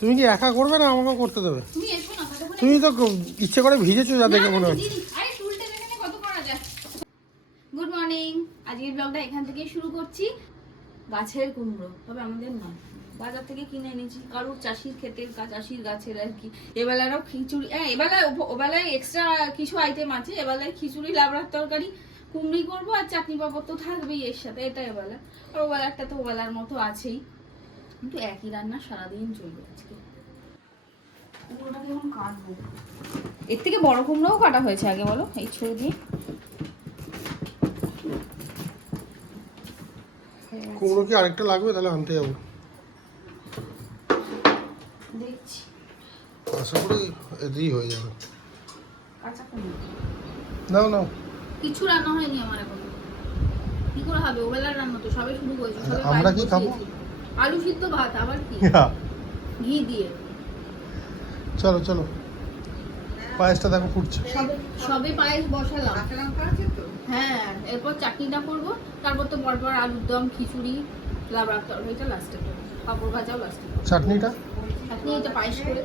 তুমি কি একা করবে না আমাকে করতে দেবে? তুমি তো ইচ্ছে করে ভিজেছো যা দেখে মনে হচ্ছে গুড মর্নিং আজকের ব্লগটা এখান থেকে শুরু করছি। গাছের কুমড়ো তবে আমাদের না বাজার থেকে কিনে এনেছি। কারুর চাষির ক্ষেতের চাষির গাছের আর কি। এবেলারও খিচুড়ি হ্যাঁ এবেলায় ওবেলায় এক্সট্রা কিছু আইটেম আছে। এবেলায় খিচুড়ি লাবড়ার তরকারি কুমড়ি করব আর চাটনি পাপড় তো থাকবেই এর সাথে। এটা এবেলা আর ওবেলারটা তো ওবেলার মতো আছেই। কিন্তু একই রান্না সারাদিন চলবে আজকে। কুমড়োটাকে এখন কাটবো? এর থেকে বড় কুমড়োও কাটা হয়েছে আগে বলো এই ছেড়ে দিয়ে। কুমড়ো কি আরেকটা লাগবে? তাহলে আনতে যাব। দেখছি। আশা করি হয়ে যাবে। কাঁচা কুমড়ো? নাও নাও। কিছু রান্না হয়নি আমার এখন। কি করে হবে? ওবেলার রান্না তো সবাই শুরু করেছে আমরা কি খাব? আলু সিদ্ধ ভাত আবার কি? ঘি দিয়ে। চলো চলো। পায়েসটা দেখো ফুটছে। সবে পায়েস বসালাম। হ্যাঁ এরপর চাটনিটা করব। তারপর তো পরপর আলুর দম খিচুড়ি লাবড়ার তরকারিটা লাস্টে করব। পাঁপড় ভাজাও লাস্টে চাটনিটা? আপনি এটা পায়েস করে।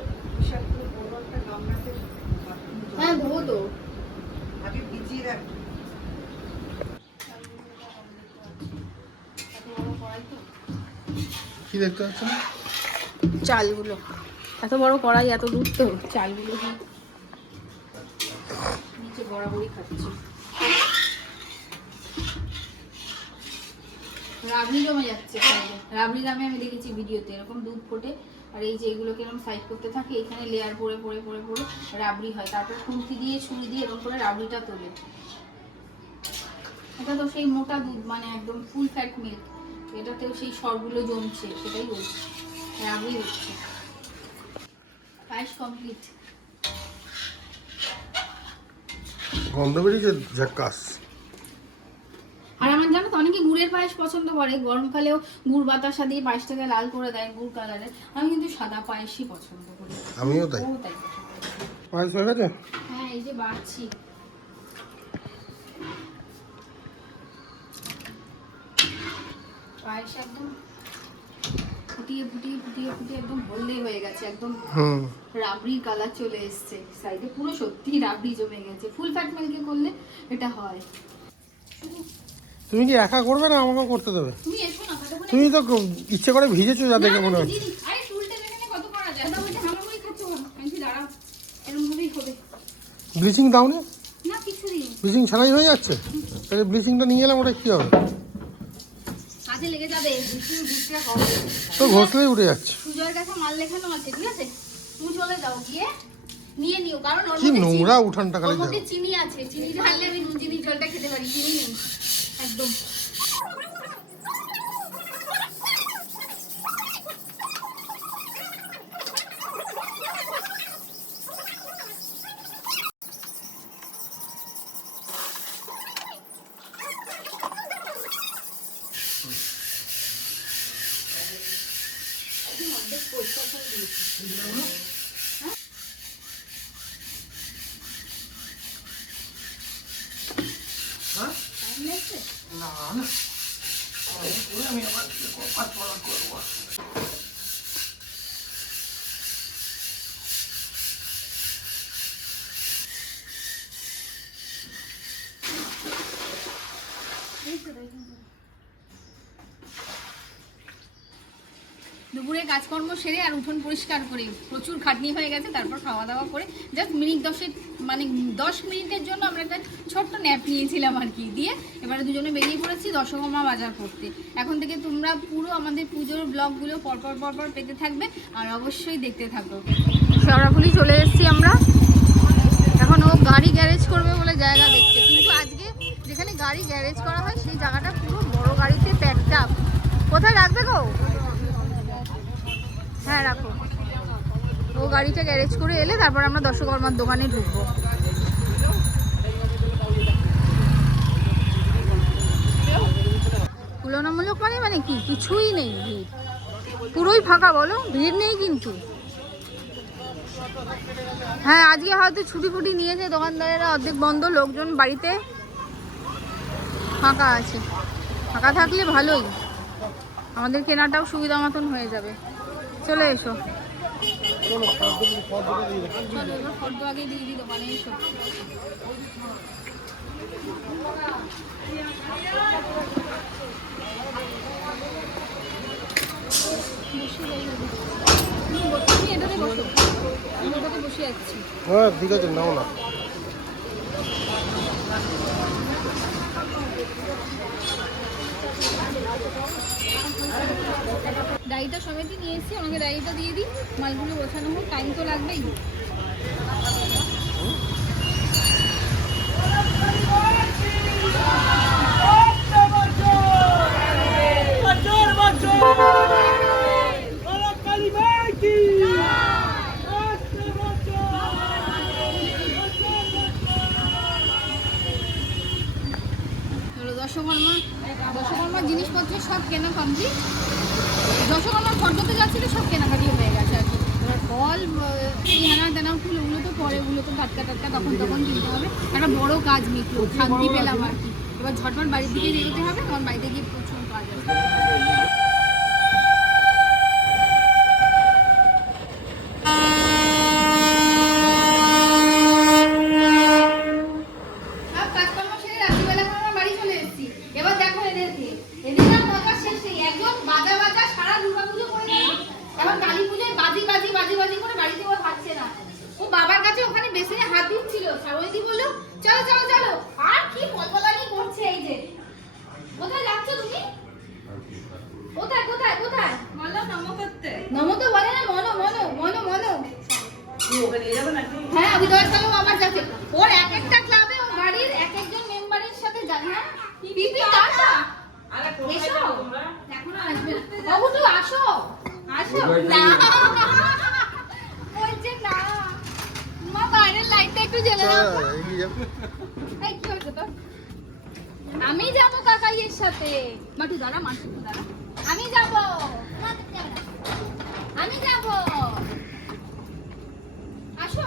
হ্যাঁ ধোবো তো। কি দেখতে পাচ্ছ না চালগুলো। এত বড় কড়াই, এত দূর তো? চালগুলো রাবড়ি জমে যাচ্ছে রাবড়ি দামে আমি দেখেছি ভিডিওতে, এরকম দুধ ফোটে। আর এই যে এগুলোকে এরকম সাইড করতে থাকে, এখানে লেয়ার পরে পরে পরে পরে রাবড়ি হয়। তারপর খুন্তি দিয়ে, ছুরি দিয়ে এরকম রাবড়িটা তোলে। এটা তো সেই মোটা দুধ মানে একদম ফুল ফ্যাট মিল্ক এটাতেও সেই সরগুলো জমছে সেটাই বলছি রাবড়ি হচ্ছে। পায়েস কমপ্লিট গন্ধ বেরিয়েছে ঝাক্কাস আর আমার জানো তো অনেকে গুড়ের পায়েস পছন্দ করে গরমকালেও গুড় বাতাসা দিয়ে পায়েসটাকে লাল করে দেয় গুড় কালারের। আমি কিন্তু সাদা পায়েসই পছন্দ করি। আমিও তাই। পায়েস হয়ে গেছে? হ্যাঁ এই যে বাড়ছি। পায়েস একদম ফুটিয়ে ফুটিয়ে ফুটিয়ে ফুটিয়ে একদম হলদে হয়ে গেছে একদম রাবড়ির কালার চলে এসছে সাইডে পুরো সত্যি রাবড়ি জমে গেছে। ফুল ফ্যাট মিল্কে করলে এটা হয়। তুমি কি একা করবে না আমাকে করতে দেবে? তুমি এসো না তুমি তো ইচ্ছে করে ভিজেছো যা দেখে মনে হচ্ছে দিদি, আরে চুলটা দেখে কত করা যায়। দাদা বলছে হামাগুড়ি খাচ্ছ। আমি দাঁড়াও। এরকম ভাবেই হবে। ব্লিচিং দাওনি? না কিছু ব্লিচিং ছাড়াই হয়ে যাচ্ছে? তাহলে ব্লিচিংটা নিয়ে এলাম ওটা কী হবে কাজে লেগে যাবে বিক্রি বিক্রি হবে তো ঘষলেই উঠে যাচ্ছে। সুজয়ের কাছে মাল লেখানো আছে ঠিক আছে? তুমি চলে যাও গিয়ে নিয়ে নিও কারণ ওর কি নোংরা উঠানটা খালি চিনি আছে। চিনি ঢাললে আমি চিনি জলটা খেতে পারি চিনি নেই একদম। টাইম দুপুরে কাজকর্ম সেরে আর উঠোন পরিষ্কার করে, প্রচুর খাটনি হয়ে গেছে, তারপর খাওয়া দাওয়া করে জাস্ট মিনিট দশেক মানে দশ মিনিটের জন্য আমরা একটা ছোট্ট ন্যাপ নিয়েছিলাম আর কি, দিয়ে এবারে দুজনে বেরিয়ে পড়েছি দশকমা বাজার করতে। এখন থেকে তোমরা পুরো আমাদের পুজোর ব্লগগুলো পরপর পরপর পেতে থাকবে আর অবশ্যই দেখতে থাকো। শেওড়াফুলি চলে এসেছি আমরা। এখন ও গাড়ি গ্যারেজ করবে বলে জায়গা দেখছে। কিন্তু আজকে যেখানে গাড়ি গ্যারেজ করা হয়, সেই জায়গাটা পুরো বড় গাড়িতে প্যাকড আপ কোথায় রাখবে গো? হ্যাঁ রাখো। ও গাড়িটা গ্যারেজ করে এলে তারপর আমরা দশকর্মার দোকানে ঢুকবো। তুলনামূলক মানে মানে কি? কিছুই নেই ভিড়। পুরোই ফাঁকা, বলো? ভিড় নেই কিন্তু। হ্যাঁ আজকে হয়তো ছুটি ফুটি নিয়েছে দোকানদারেরা, অর্ধেক বন্ধ, লোকজন বাড়িতে ফাঁকা আছে। ফাঁকা থাকলে ভালোই। আমাদের কেনাটাও সুবিধা মতন হয়ে যাবে। চলে এসো। ফর্দ আগে দিয়ে দিই দোকানে এসো হ্যাঁ ঠিক আছে নাও না। ডায়েরিটা সমেতই নিয়ে এসেছি। আমাকে ডাইটা দিয়ে দিই মালগুলো বসানো হোক। টাইম তো লাগবেই। সব কেনা কমপ্লিট দশকর্মার ফটোতে যাচ্ছিল সব কেনাকাটি হয়ে গেছে আর কি। এবার ফল হেনা তেনা ফুল ওগুলো তো পরে ওগুলো তো টাটকা টাটকা তখন তখন কিনতে হবে। একটা বড় কাজ মিটলো শান্তি পেলাম আর কি। এবার ঝটপট বাড়ির দিকে বেরোতে হবে তখন বাড়িতে গিয়ে প্রচুর কাজ আছে সব কাজকর্ম সেরে রাত্রিবেলা করে আমরা বাড়ি চলে এসেছি এবার দেখো এদেরকে এদের আর মজার শেষ নেই একজন বাজা বাজা সারা দুর্গা পুজো করে গেল এবার কালী পুজোয় বাজি বাজি বাজি বাজি করে বাড়িতে ও থাকছে না ও বাবার কাছে ওখানে বেসিনে হাত দিচ্ছিল সারোদি বলল চলো চলো চলো আর কি বলবলানি করছে এই যে কোথায় যাচ্ছ তুমি কোথায় কোথায় কোথায় বললাম নমো করতে নম তো বলে না মনো মনো মনো মনো তুই ওকে নিয়ে যাবে নাকি হ্যাঁ বিদয় সালাম আমার যাচ্ছে। ওর এক একটা ক্লাবে ওর বাড়ির এক একজন মেম্বারের সাথে যাবে হ্যাঁ? পিপি টাটা। এসো। এখন আসবে বাবু তুই আসো। আসো। না। বলছে না। মা বাইরের লাইটটা একটু জ্বেলে দাও। তো। হ্যাঁ, এগিয়ে যাও। এই কি হয়েছে তোর? আমি যাব কাকাইয়ের সাথে। মাটু দাঁড়া মাটু দাঁড়া। আমি যাব। আমি যাব আসো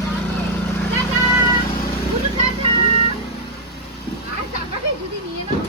যদি নিয়ে নাও